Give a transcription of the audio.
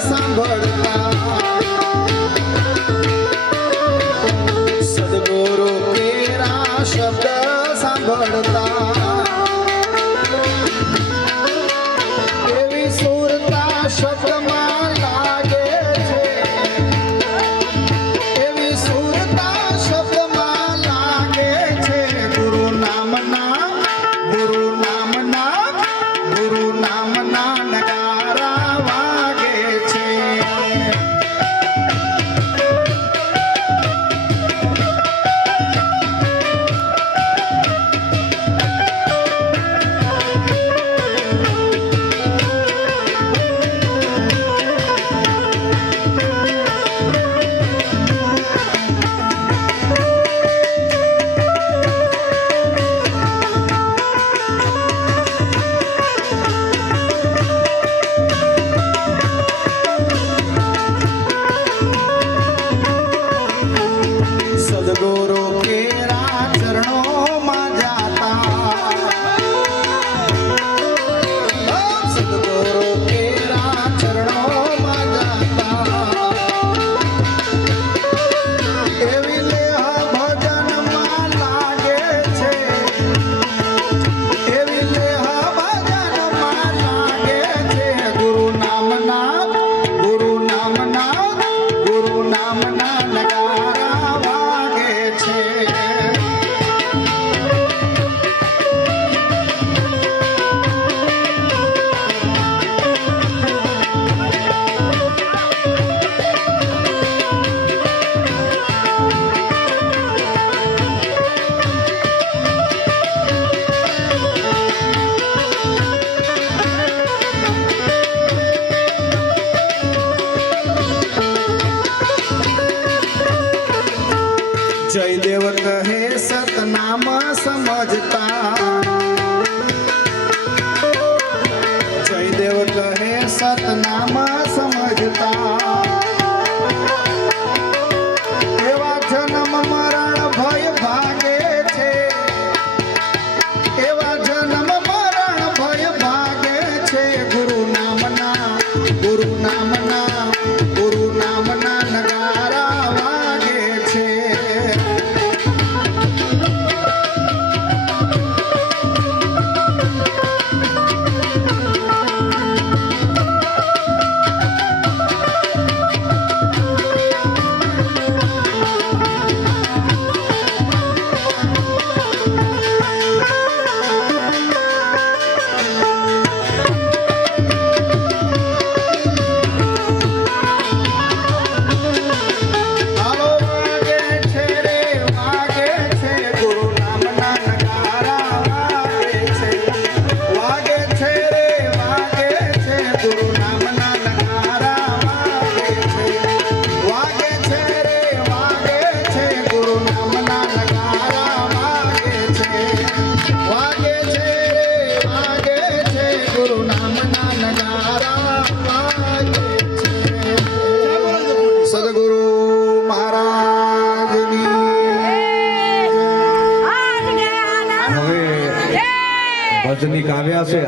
સાંભળતા. कहे सतनामा समझता। આવ્યા છે.